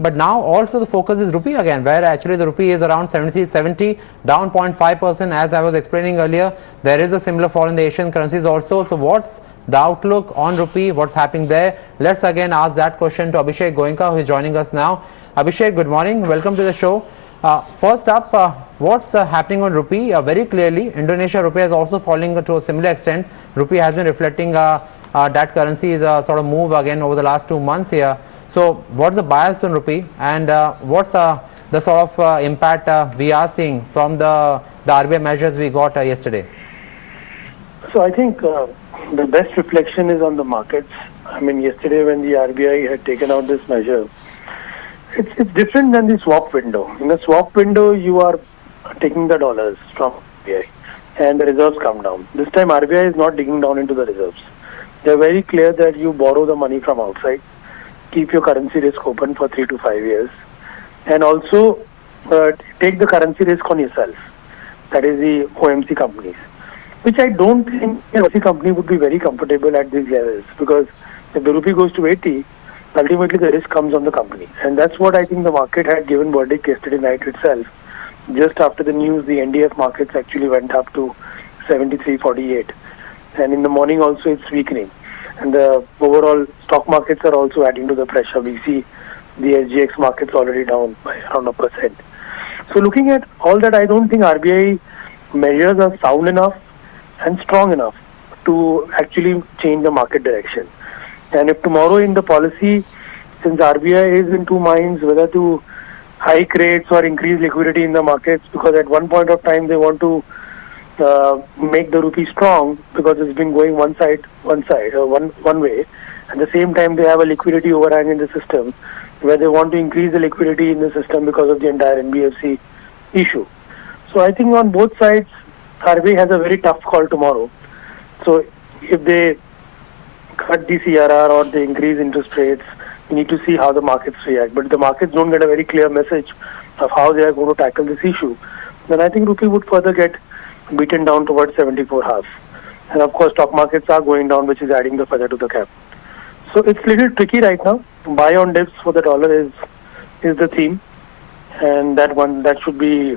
but now also the focus is rupee again, where actually the rupee is around 73.70, down 0.5%. As I was explaining earlier, there is a similar fall in the Asian currencies also. So what's the outlook on rupee? What's happening there? Let's again ask that question to Abhishek Goenka, who is joining us now. Abhishek, good morning. Welcome to the show. First up, what's happening on rupee? Very clearly, Indonesia rupee is also falling to a similar extent. Rupee has been reflecting that currency is a sort of move again over the last 2 months here. So what's the bias on rupee, and what's the sort of impact we are seeing from the RBI measures we got yesterday? So I think the best reflection is on the markets. I mean, yesterday when the RBI had taken out this measure, it's different than the swap window. In the swap window, you are taking the dollars from RBI and the reserves come down. This time RBI is not digging down into the reserves. They're very clear that you borrow the money from outside, keep your currency risk open for 3 to 5 years, and also take the currency risk on yourself. That is the OMC companies, which I don't think an OMC company would be very comfortable at these levels, because if the rupee goes to 80, ultimately the risk comes on the company. And that's what I think the market had given verdict yesterday night itself. Just after the news, the NDF markets actually went up to 73.48. And in the morning also it's weakening. And the overall stock markets are also adding to the pressure. We see the SGX markets already down by around 1%. So looking at all that, I don't think RBI measures are sound enough and strong enough to actually change the market direction. And if tomorrow in the policy, since RBI is in two minds whether to hike rates or increase liquidity in the markets, because at one point of time they want to make the rupee strong because it's been going one way. At the same time, they have a liquidity overhang in the system where they want to increase the liquidity in the system because of the entire NBFC issue. So I think on both sides, RBI has a very tough call tomorrow. So if they cut the CRR or they increase interest rates, we need to see how the markets react. But if the markets don't get a very clear message of how they are going to tackle this issue, then I think rupee would further get beaten down towards 74.5. And of course, stock markets are going down, which is adding the feather to the cap. So it's a little tricky right now. Buy on dips for the dollar is the theme, and that should be